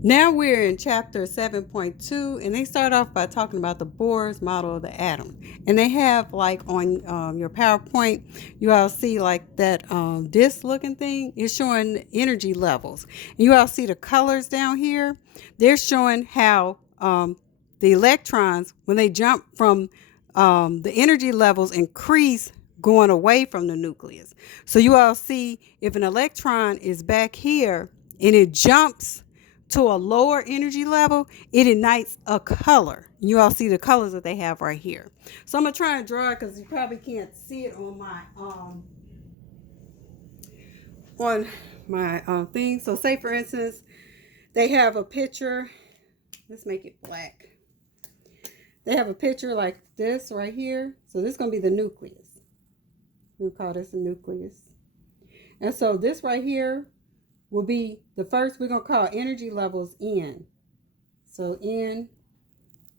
Now we're in chapter 7.2, and they start off by talking about the Bohr's model of the atom. And they have, like, on your PowerPoint, you all see like that disc looking thing is showing energy levels. And you all see the colors down here. They're showing how the electrons, when they jump from the energy levels increase going away from the nucleus. So you all see if an electron is back here and it jumps to a lower energy level, it ignites a color. You all see the colors that they have right here. So I'm gonna try and draw it because you probably can't see it on my thing. So say for instance, they have a picture. Let's make it black. They have a picture like this right here. So this is gonna be the nucleus. We'll call this the nucleus. And so this right here will be the first, we're going to call energy levels N. So N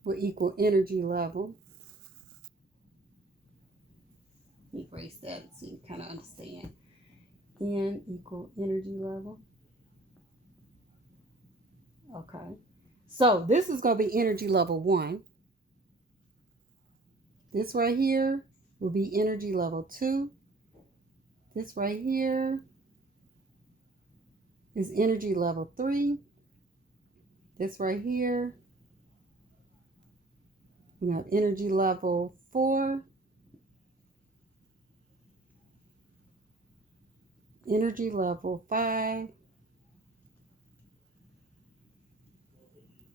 will equal energy level. Let me erase that so you kind of understand. N equal energy level. Okay. So this is going to be energy level 1. This right here will be energy level 2. This right here is energy level 3. This right here, we have energy level 4. Energy level 5.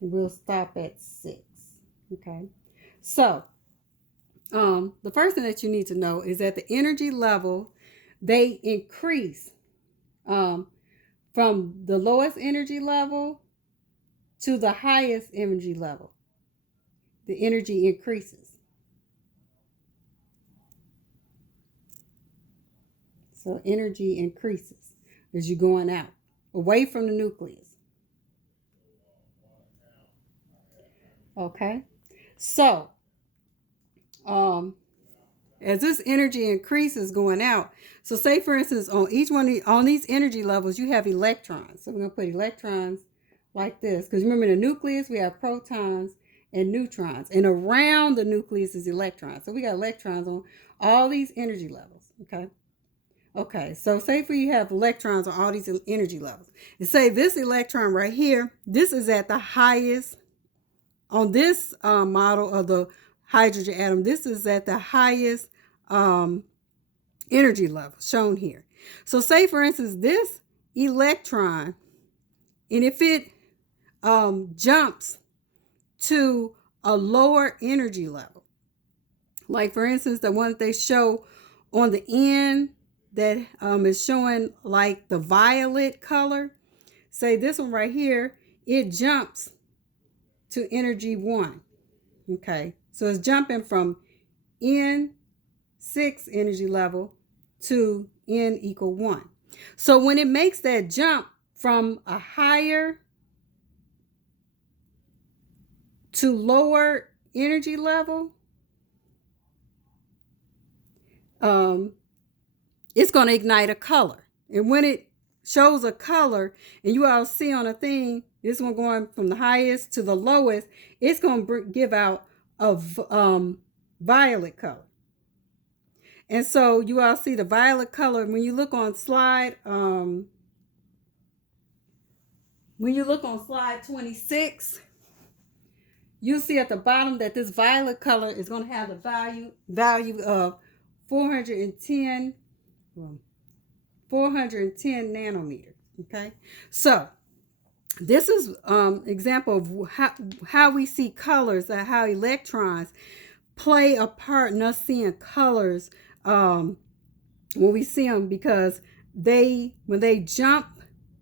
And we'll stop at 6. Okay. So, the first thing that you need to know is that the energy level, they increase from the lowest energy level to the highest energy level. The energy increases. So energy increases as you're going out, away from the nucleus. Okay? So, as this energy increases going out, so say for instance, on each one on these energy levels, you have electrons. So we're going to put electrons like this, because remember, in the nucleus we have protons and neutrons, and around the nucleus is electrons. So we got electrons on all these energy levels. Okay, so say for you have electrons on all these energy levels, and say this electron right here, this is at the highest on this model of the hydrogen atom. This is at the highest energy level shown here. So say for instance this electron, and if it jumps to a lower energy level, like for instance the one that they show on the end that is showing like the violet color, say this one right here, it jumps to energy 1. Okay, so it's jumping from N6 energy level to N equal 1. So when it makes that jump from a higher to lower energy level, it's going to ignite a color. And when it shows a color, and you all see on a thing, this one going from the highest to the lowest, it's going to give out a violet color. And so you all see the violet color when you look on slide 26, you see at the bottom that this violet color is going to have the value of 410 nanometers. Okay, so this is example of how we see colors, how electrons play a part in us seeing colors when we see them, because when they jump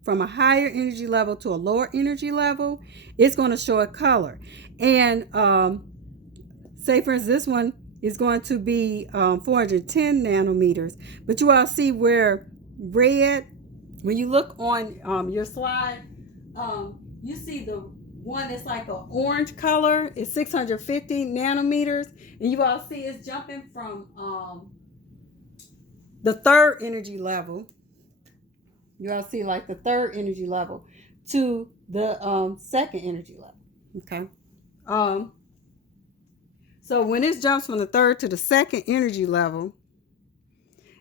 from a higher energy level to a lower energy level, it's going to show a color. And say for instance this one is going to be 410 nanometers, but you all see where red, when you look on your slide, you see the one that's like an orange color is 650 nanometers, and you all see it's jumping from the third energy level. You all see like the third energy level to the second energy level. Okay. So when it jumps from the third to the second energy level,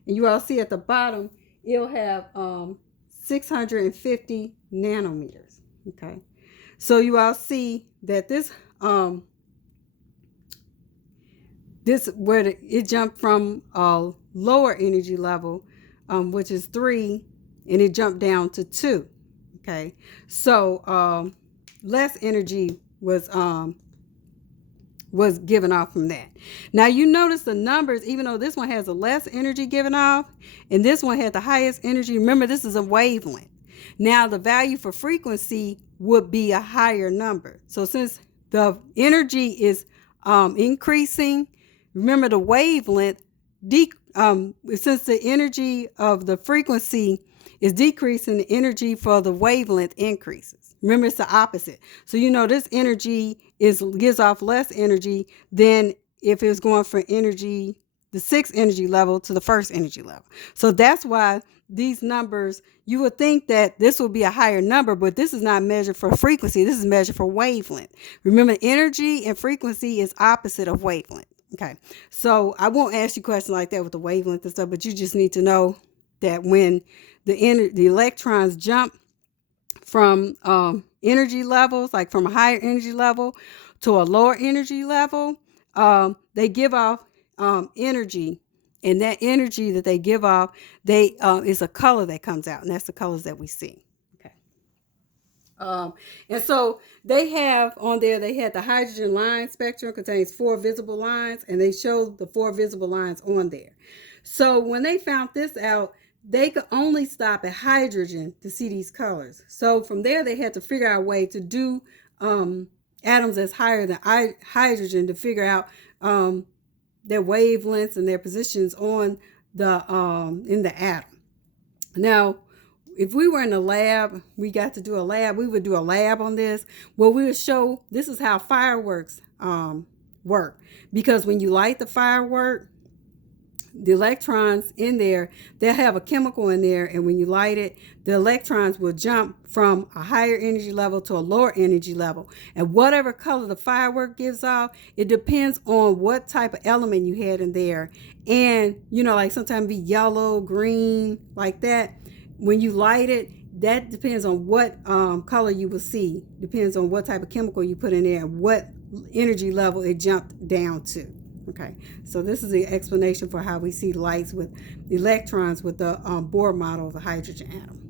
and you all see at the bottom, it'll have 650 nanometers. Okay. So you all see that this where it jumped from a lower energy level, which is 3, and it jumped down to 2. Okay. So less energy was given off from that. Now you notice the numbers, even though this one has a less energy given off and this one had the highest energy. Remember, this is a wavelength. Now the value for frequency would be a higher number. So since the energy is increasing, remember the wavelength, since the energy of the frequency is decreasing, the energy for the wavelength increases. Remember, it's the opposite. So you know this energy gives off less energy than if it was going from energy, the 6th energy level to the 1st energy level. So that's why these numbers, you would think that this would be a higher number, but this is not measured for frequency. This is measured for wavelength. Remember, energy and frequency is opposite of wavelength. Okay, so I won't ask you questions like that with the wavelength and stuff, but you just need to know that when the electrons jump from energy levels, like from a higher energy level to a lower energy level, they give off energy, and that energy that they give off, is a color that comes out, and that's the colors that we see. Okay. And so they have on there, they had the hydrogen line spectrum contains 4 visible lines, and they showed the 4 visible lines on there. So when they found this out, they could only stop at hydrogen to see these colors. So from there, they had to figure out a way to do atoms that's higher than hydrogen to figure out their wavelengths and their positions on the in the atom. Now, if we were in a lab, we got to do a lab, we would do a lab on this. Well, we would show this is how fireworks work. Because when you light the firework, the electrons in there, they'll have a chemical in there, and when you light it, the electrons will jump from a higher energy level to a lower energy level. And whatever color the firework gives off, it depends on what type of element you had in there. And, you know, like sometimes be yellow, green, like that. When you light it, that depends on what color you will see. Depends on what type of chemical you put in there and what energy level it jumped down to. Okay, so this is the explanation for how we see lights with electrons with the Bohr model of the hydrogen atom.